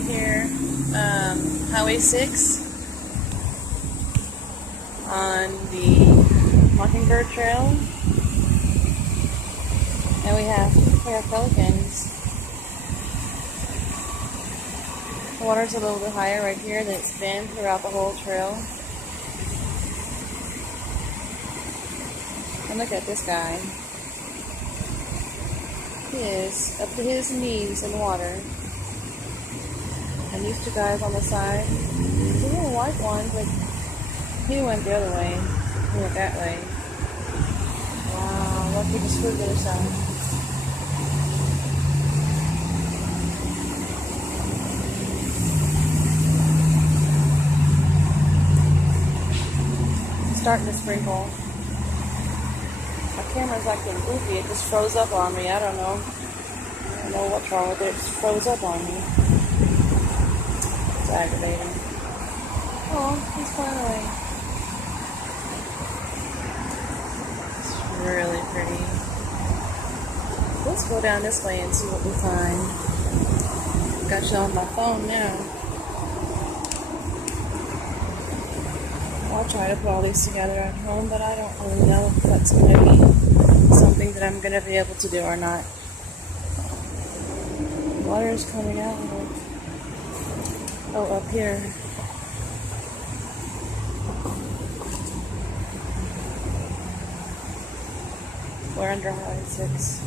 right here, Highway 6 on the Mockingbird Trail, and we have pelicans. The water's a little bit higher right here than it's been throughout the whole trail. And look at this guy. He is up to his knees in water. And these two guys on the side, they don't like one, but he went the other way. He went that way. Wow, look, he just flew to the other side. It's starting to sprinkle. My camera's acting goofy. It just froze up on me. I don't know what's wrong with it. It just froze up on me. It's aggravating. Oh, he's flying away. It's really pretty. Let's go down this way and see what we find. Got you on my phone now. I'll try to put all these together at home, but I don't really know if that's going to be something that I'm going to be able to do or not. Water is coming out of, up here. We're under Highway 6.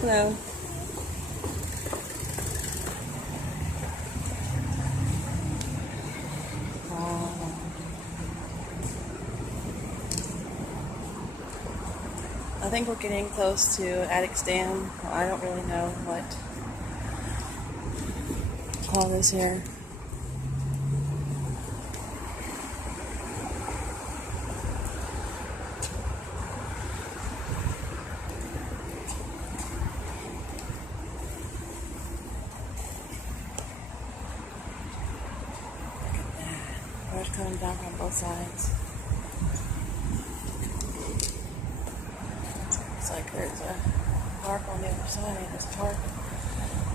Hello. I think we're getting close to Addicts Dam. I don't really know what to call this here. Water's coming down from both sides. Looks like there's a park on the other side. There's a park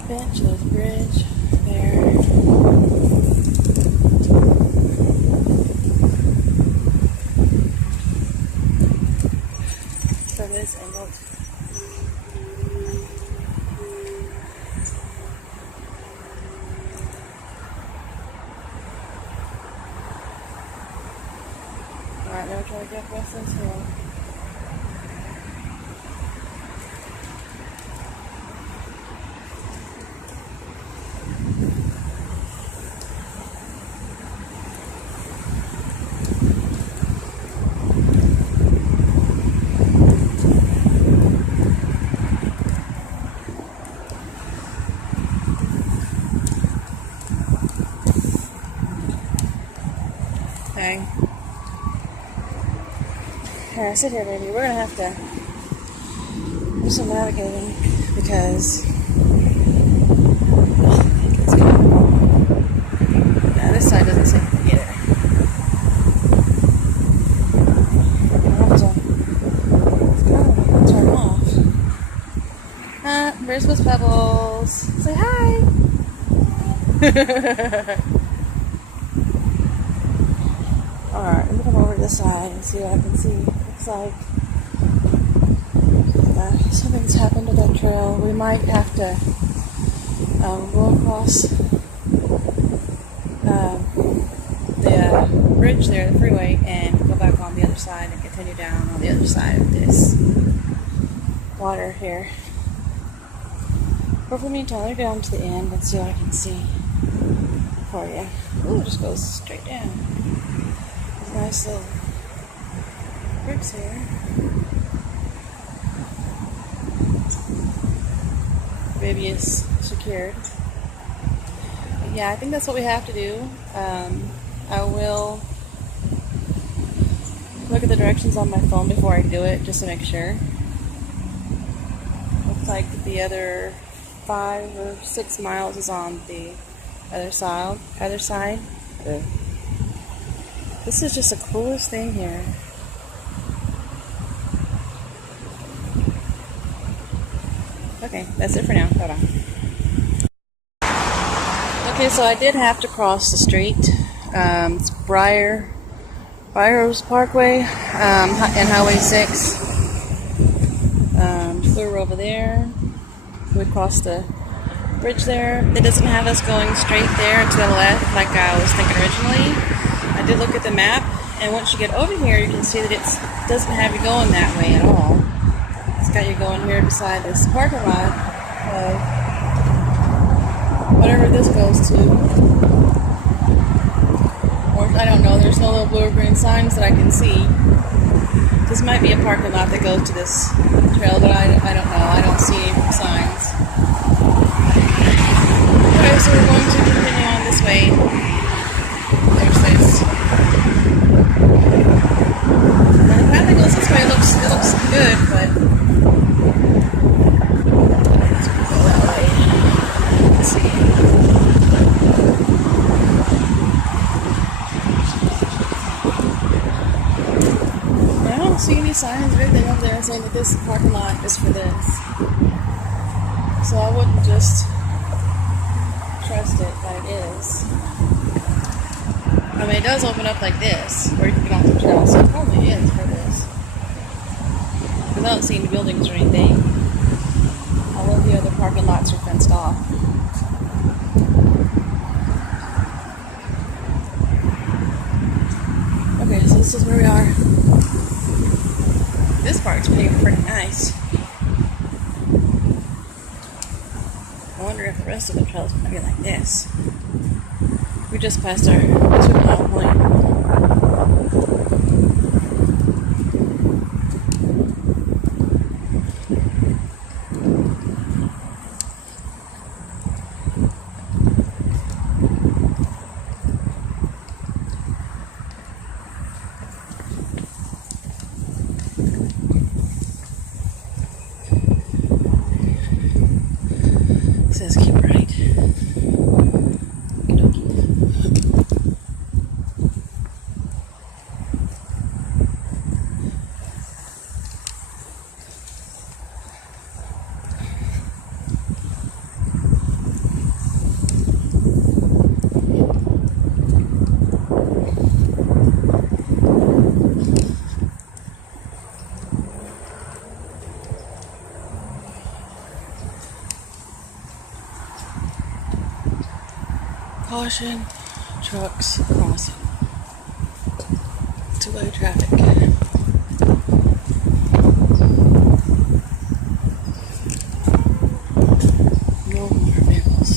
bench, there's a bridge there. From this angle. Alright, now we're trying to get across this hill. Okay. Alright, sit here, baby. We're gonna have to do some navigating because it's good. Now this side doesn't seem to get it. I'll have to turn off. There's Miss Pebbles. Say hi. Alright, let me come over to this side and see what I can see. Looks like something's happened to that trail. We might have to go across the bridge there, the freeway, and go back on the other side and continue down on the other side of this water here. But for the meantime, I'll go down to the end and see what I can see for you. Ooh, it just goes straight down. Nice little bricks here. Baby is secured. But yeah, I think that's what we have to do. I will look at the directions on my phone before I do it, just to make sure. Looks like the other 5 or 6 miles is on the other side. This is just the coolest thing here. Okay, that's it for now. Hold on. Okay, so I did have to cross the street. It's Briar's Parkway and Highway 6. We were over there. We crossed the bridge there. It doesn't have us going straight there to the left like I was thinking originally. I did look at the map, and once you get over here, you can see that it doesn't have you going that way at all. It's got you going here beside this parking lot of whatever this goes to. Or I don't know, there's no little blue or green signs that I can see. This might be a parking lot that goes to this trail, but I don't know. I don't see any signs. Okay, so we're going to continue on this way. There's this. And the path that goes this way looks good, but let's go that way. Let's see. I don't see any signs or anything up there saying that this parking lot is for this. So I wouldn't just trust it that it is. I mean, it does open up like this, where you can get off the trail, so it probably is for this. Because I don't see any buildings or anything. All of the other parking lots are fenced off. Okay, so this is where we are. This part's pretty nice. I wonder if the rest of the trail is going to be like this. We just passed our 2-mile point. It says keep right. Caution, trucks crossing. Two-way traffic. No more vehicles.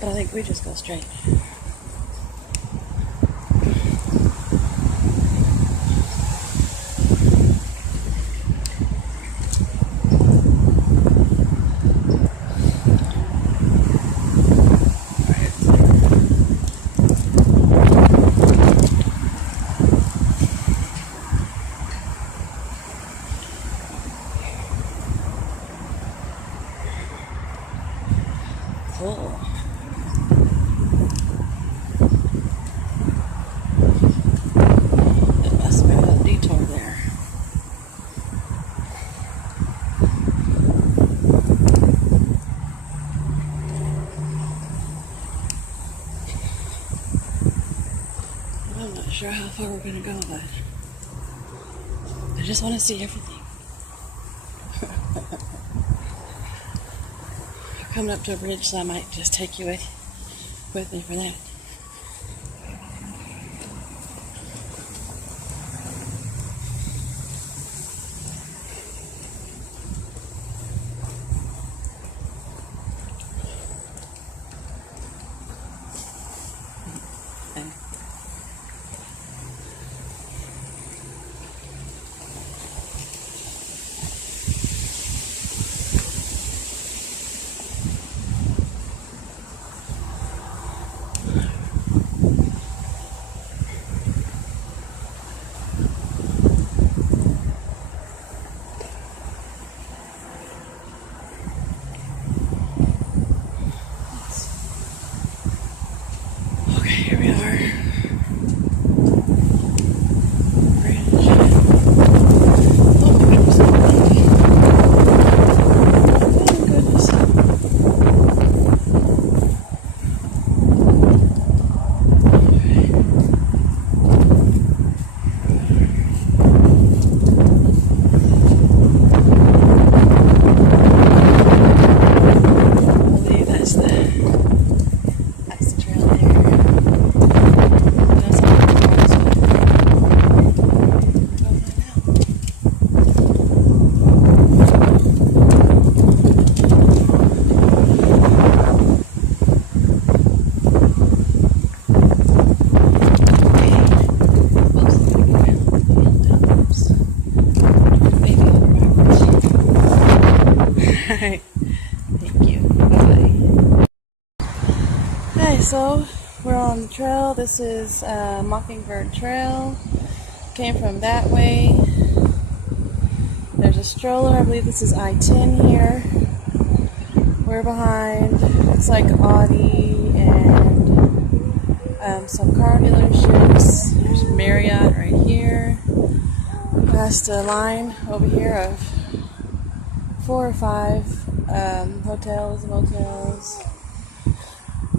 But I think we just go straight. Cool. It must have been a detour there. I'm not sure how far we're going to go, but I just want to see everything. Coming up to a bridge, so I might just take you with me for that. Okay, so we're on the trail. This is Mockingbird Trail. Came from that way. There's a stroller. I believe this is I-10 here. We're behind. It's like Audi and some car dealerships. There's Marriott right here. Past a line over here of 4 or 5 hotels and motels.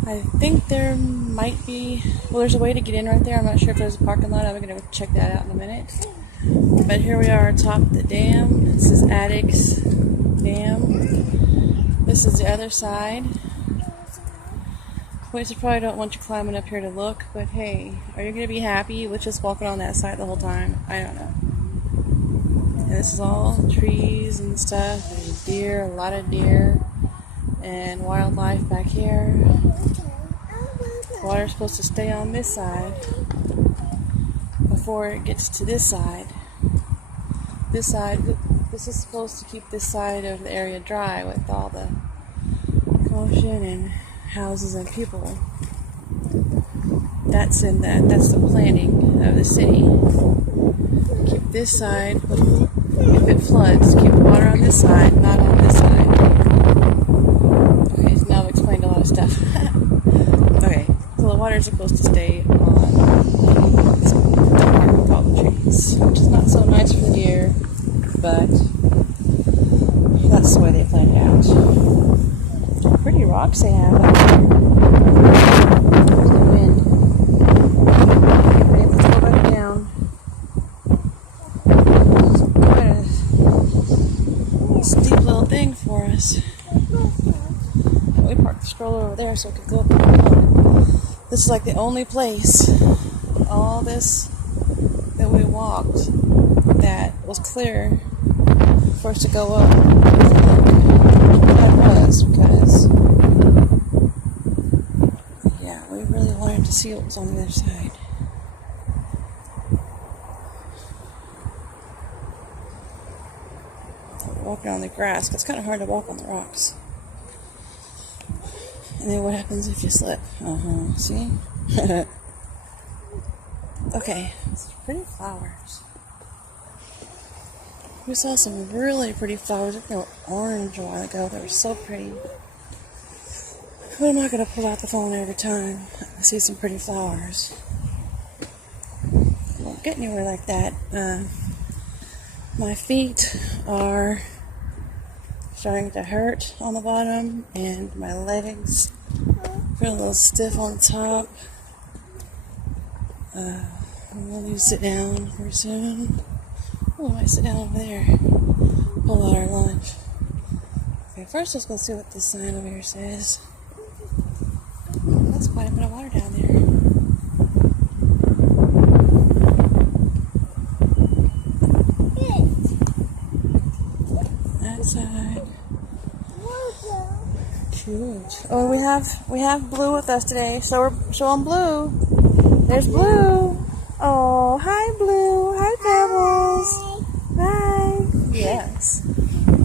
I think there might be, well, there's a way to get in right there. I'm not sure if there's a parking lot. I'm going to check that out in a minute. But here we are atop the dam. This is Addicts Dam. This is the other side. Police probably don't want you climbing up here to look, but hey, are you going to be happy with just walking on that side the whole time? I don't know. And this is all trees and stuff, and deer, a lot of deer, and wildlife back here. The water's supposed to stay on this side before it gets to this side. This is supposed to keep this side of the area dry with all the commotion and houses and people. That's the planning of the city. Keep this side, if it floods, keep the water on this side, not on this side. Okay, so now I've explained a lot of stuff. Okay, so the water is supposed to stay on this part with all the trees, which is not so nice for the deer, but that's the way they planned it out. Pretty rocks they have out here. There's the wind. Okay, let's go back down. Quite a steep little thing for us. We parked the stroller over there so we could go up and look. This is like the only place, all this that we walked, that was clear for us to go up and look. That was because, yeah, we really wanted to see what was on the other side. We're walking on the grass, but it's kind of hard to walk on the rocks. And then what happens if you slip? See? Okay, it's pretty flowers. We saw some really pretty flowers. They were orange a while ago. They were so pretty. But I'm not going to pull out the phone every time I see some pretty flowers. I won't get anywhere like that. My feet are starting to hurt on the bottom, and my legs feel a little stiff on top. I'm going to sit down pretty soon. Oh, I might sit down over there. Pull out our lunch. Okay, first let's go see what this sign over here says. That's quite a bit of water down there. That side. Cute. Oh, we have Blue with us today, so we're showing Blue. There's Blue. Oh, hi Blue. Hi Pebbles. Hi. Yes.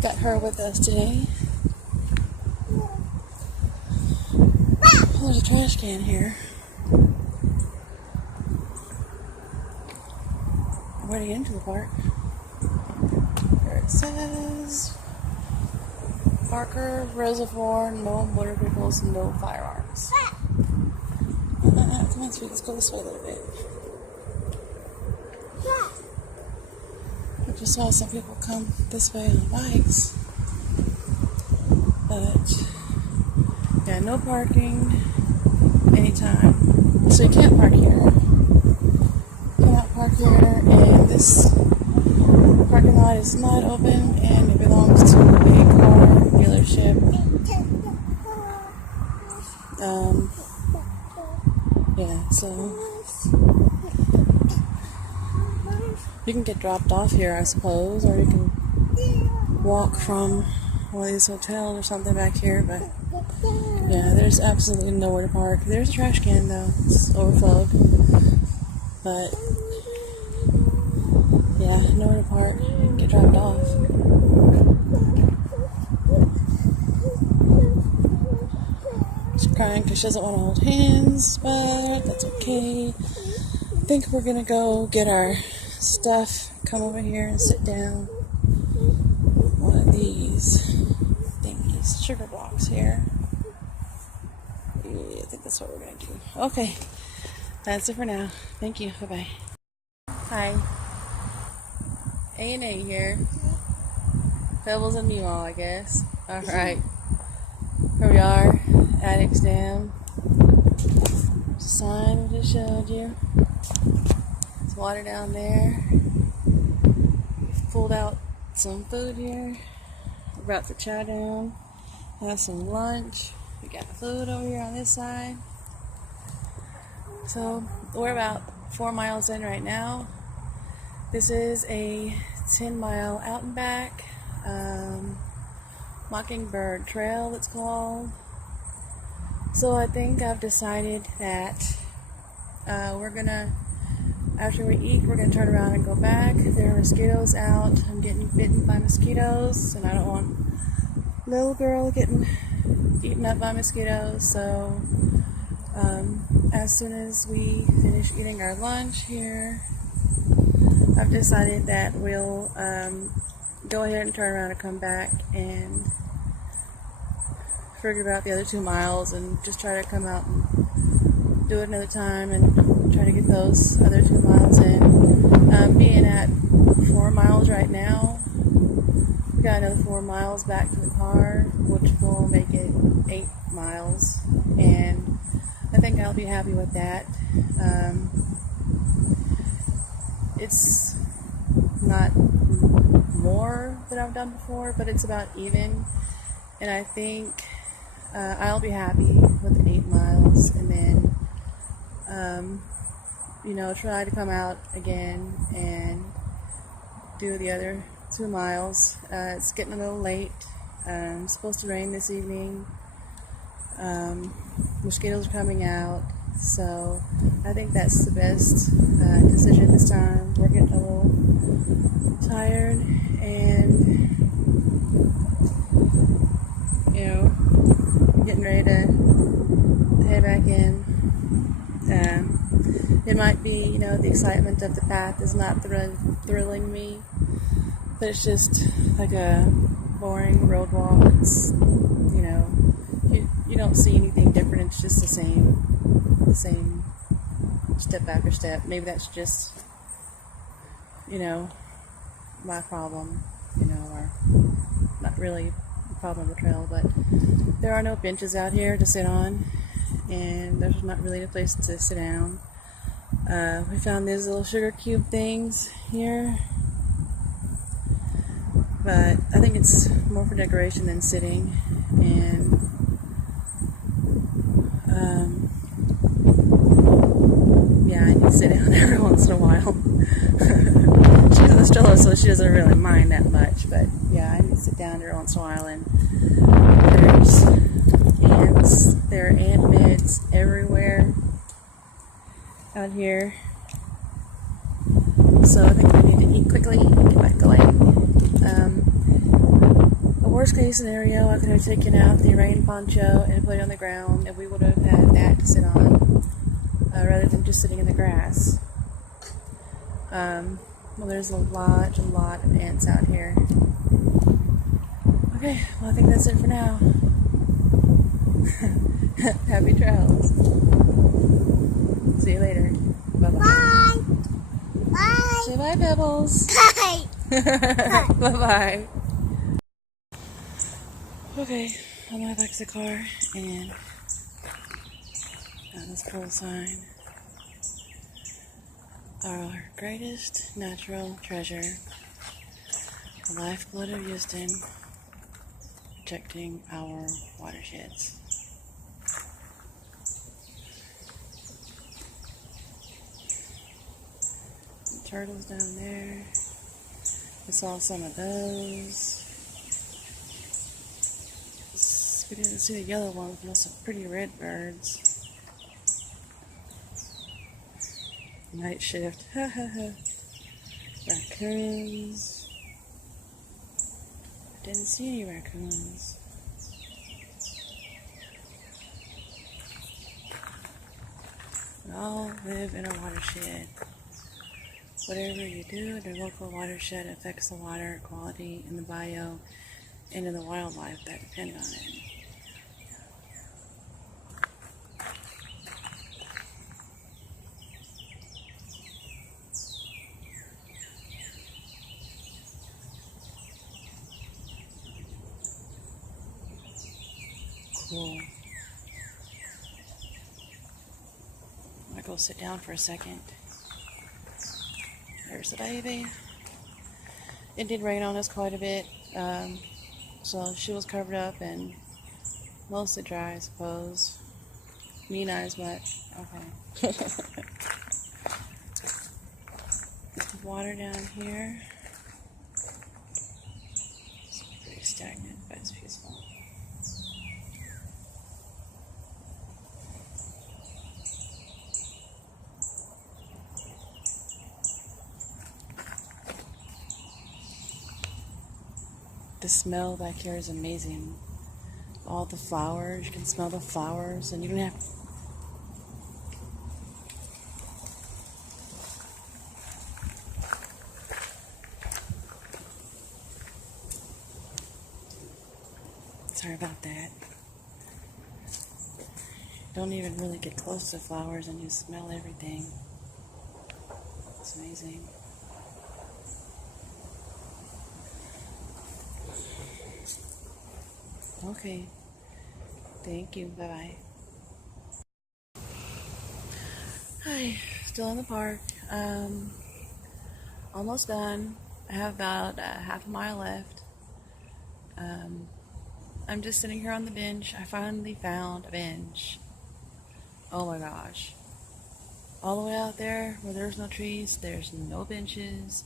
Got her with us today. Oh, there's a trash can here. Where to get into the park? There it says Parker Reservoir, no motor vehicles, no firearms. Come on, sweet, let's go this way a little bit. I just saw some people come this way on bikes. But, yeah, no parking anytime. So you can't park here. You cannot park here, and this parking lot is not open, and it belongs to a car dealership. Yeah, so you can get dropped off here, I suppose, or you can walk from one of these hotels or something back here, but yeah, there's absolutely nowhere to park. There's a trash can though, it's overflowed, but yeah, nowhere to park. You can get dropped off. She's crying because she doesn't want to hold hands, but that's okay. I think we're gonna go get our stuff, come over here and sit down. One of these thingies, sugar blocks here. Yeah, I think that's what we're gonna do. Okay, that's it for now. Thank you. Bye bye. Hi. A&A here. Pebbles and Meemaw, I guess. Alright. Here we are. Addicts Dam. Sign we just showed you. There's water down there. We've pulled out some food here. We're about to chow down. Have some lunch. We got food over here on this side. So we're about 4 miles in right now. This is a 10-mile out and back Mockingbird Trail, it's called. So I think I've decided that we're gonna, after we eat, we're gonna turn around and go back. There are mosquitoes out. I'm getting bitten by mosquitoes, and I don't want little girl getting eaten up by mosquitoes. So as soon as we finish eating our lunch here, I've decided that we'll go ahead and turn around and come back and figure out the other 2 miles and just try to come out and do it another time and try to get those other 2 miles in. Being at 4 miles right now, we got another 4 miles back to the car, which will make it 8 miles, and I think I'll be happy with that. It's not more than I've done before, but it's about even, and I think I'll be happy with the 8 miles, and then try to come out again and do the other 2 miles. It's getting a little late. It's supposed to rain this evening. Mosquitoes are coming out, so I think that's the best decision this time. We're getting a little tired, and getting ready to head back in. It might be, the excitement of the path is not thrilling me, but it's just like a boring road walk. It's, you don't see anything different. It's just the same step after step. Maybe that's just, my problem, or not really a problem of the trail, but there are no benches out here to sit on, and there's not really a place to sit down. We found these little sugar cube things here, but I think it's more for decoration than sitting, and I need to sit down every once in a while. She's in the stroller, so she doesn't really mind that much, but yeah, I need to sit down every once in a while, and there's ants, there are ant beds everywhere out here, so I think we need to eat quickly and get back going. A worst case scenario, I could have taken out the rain poncho and put it on the ground, and we would have had that to sit on, rather than just sitting in the grass. Well, there's a lot of ants out here. Okay, well, I think that's it for now. Happy trails. See you later. Bye-bye. Bye. Bye. Say bye, Pebbles. Bye. Bye-bye. Okay, I'm going back to the car, and this cool sign. Our greatest natural treasure, the lifeblood of Houston, protecting our watersheds. The turtles down there. I saw some of those. We didn't see the yellow ones, but some pretty red birds. Night shift. Raccoons. Didn't see any raccoons. all live in a watershed. Whatever you do in a local watershed affects the water quality in the bio and in the wildlife that depend on it. Cool. I'm gonna go sit down for a second. There's the baby. It did rain on us quite a bit, so she was covered up and mostly dry, I suppose. Me, not as much. Okay. Water down here. It's pretty stagnant, but it's peaceful. The smell back here is amazing. All the flowers, you can smell the flowers, and you don't have to. Sorry about that. Don't even really get close to flowers and you smell everything. It's amazing. Okay. Thank you. Bye-bye. Hi. Still in the park. Almost done. I have about half a mile left. I'm just sitting here on the bench. I finally found a bench. Oh my gosh. All the way out there where there's no trees, there's no benches,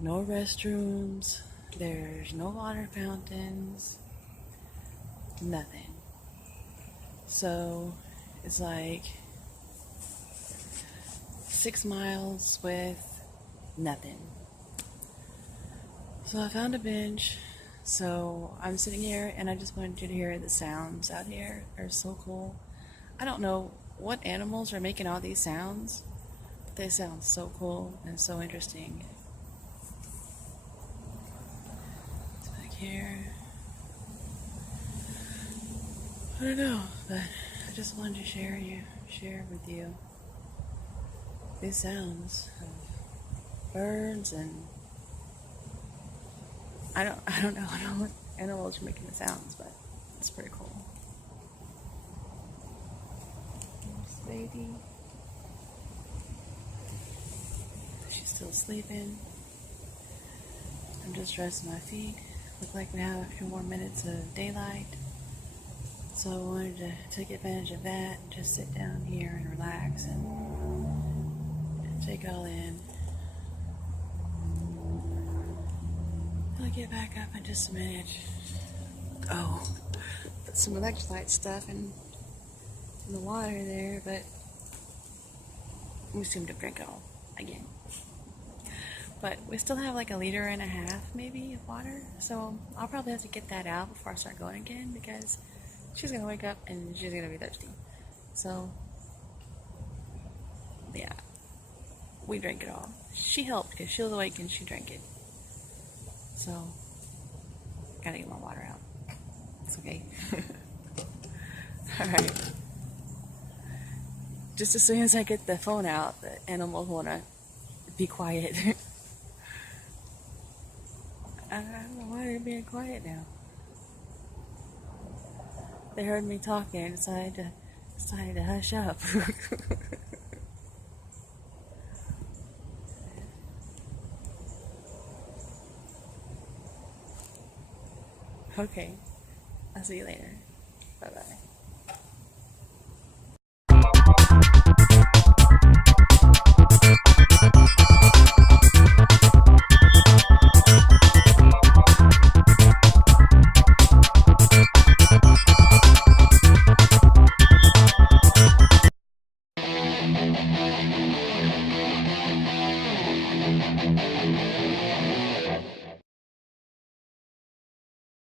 no restrooms, there's no water fountains, nothing. So it's like 6 miles with nothing. So I found a bench. So I'm sitting here and I just wanted you to hear the sounds out here. They're so cool. I don't know what animals are making all these sounds, but they sound so cool and so interesting. It's back here. I don't know, but I just wanted to share with you these sounds of birds, and I don't know what animals are making the sounds, but it's pretty cool. There's the baby. She's still sleeping. I'm just resting my feet. Look like we have a few more minutes of daylight. So I wanted to take advantage of that and just sit down here and relax and take it all in. I'll get back up in just a minute. Oh, put some electrolyte stuff in the water there, but we seem to drink it all again. But we still have like 1.5 liters maybe of water, so I'll probably have to get that out before I start going again because she's gonna wake up and she's gonna be thirsty. So yeah, we drank it all. She helped because she was awake and she drank it. So gotta get more water out. It's okay. Alright. Just as soon as I get the phone out, the animals wanna be quiet. I don't know why they're being quiet now. They heard me talking and decided to hush up. Okay. I'll see you later. Bye-bye.